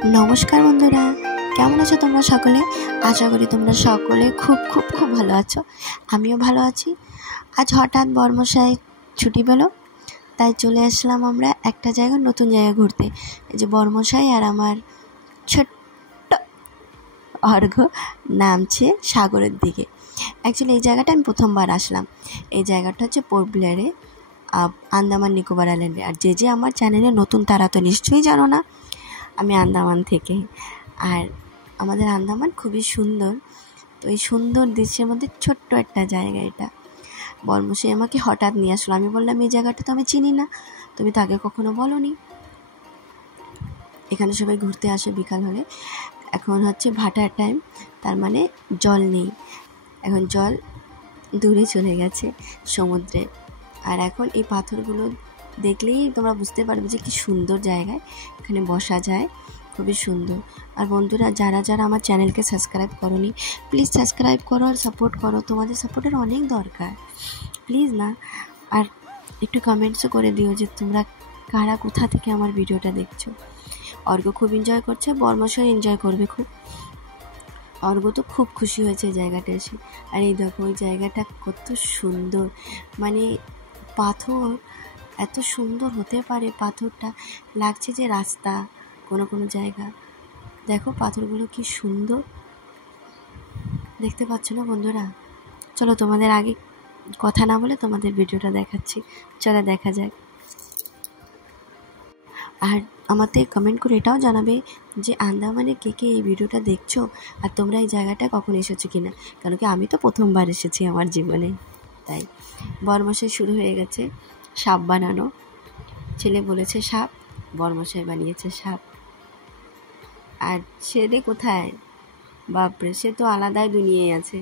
নমস্কার বন্ধুরা, কেমন আছো তোমরা সকলে? আশা করি তোমরা সকলে খুব খুব খুব ভালো আছো। আমিও ভালো আছি। আজ হঠাৎ বর্মশাই ছুটি পেল, তাই চলে আসলাম আমরা একটা জায়গা, নতুন জায়গা ঘুরতে। এই যে বর্মশাই আর আমার ছোট্ট অর্ঘ নামছে সাগরের দিকে। অ্যাকচুয়ালি এই জায়গাটা আমি প্রথমবার আসলাম। এই জায়গাটা হচ্ছে পোর্ট ব্লেয়ারে, আন্দামান নিকোবর আইল্যান্ডে। আর যে আমার চ্যানেলে নতুন তারা তো নিশ্চয়ই জানো না, আমি আন্দামান থেকে। আর আমাদের আন্দামান খুবই সুন্দর। তো এই সুন্দর দৃশ্যের মধ্যে ছোট্ট একটা জায়গা এটা। বর্মশাই আমাকে হঠাৎ নিয়ে আসলো। আমি বললাম, এই জায়গাটা তো আমি চিনি না, তুমি তো আগে কখনো বলোনি। এখানে সবাই ঘুরতে আসে বিকাল হলে। এখন হচ্ছে ভাটার টাইম, তার মানে জল নেই। এখন জল দূরে চলে গেছে সমুদ্রে। আর এখন এই পাথরগুলো দেখলেই তোমরা বুঝতে পারবে যে কি সুন্দর জায়গায় এখানে বসা যায়, খুবই সুন্দর। আর বন্ধুরা, যারা যারা আমার চ্যানেলকে সাবস্ক্রাইব করোনি, প্লিজ সাবস্ক্রাইব করো আর সাপোর্ট করো। তোমাদের সাপোর্টের অনেক দরকার, প্লিজ না। আর একটু কমেন্টসও করে দিও যে তোমরা কারা কোথা থেকে আমার ভিডিওটা দেখছো। অর্ঘ খুব এনজয় করছে, বর্মশাই এনজয় করবে খুব। অর্ঘ তো খুব খুশি হয়েছে জায়গাটা এসে। আর এই দেখো, ওই জায়গাটা কত সুন্দর, মানে পাথর এত সুন্দর হতে পারে, পাথরটা লাগছে যে রাস্তা কোনো কোনো জায়গা। দেখো পাথরগুলো কি সুন্দর, দেখতে পাচ্ছ না বন্ধুরা? চলো, তোমাদের আগে কথা না বলে তোমাদের ভিডিওটা দেখাচ্ছি, চলো দেখা যাক। আর আমাদের কমেন্ট করে এটাও জানাবে যে আন্দামানে কে কে এই ভিডিওটা দেখছো, আর তোমরা এই জায়গাটা কখন এসেছো কিনা। কারণ কি আমি তো প্রথমবার এসেছি আমার জীবনে। তাই বর্মশাই শুরু হয়ে গেছে সাপ বানানো। ছেলে বলেছে সাপ, বর্মশাই বানিয়েছে সাপ। আর ছেলে কোথায়, বাপরে, সে তো আলাদাই দুনিয়ায় আছে।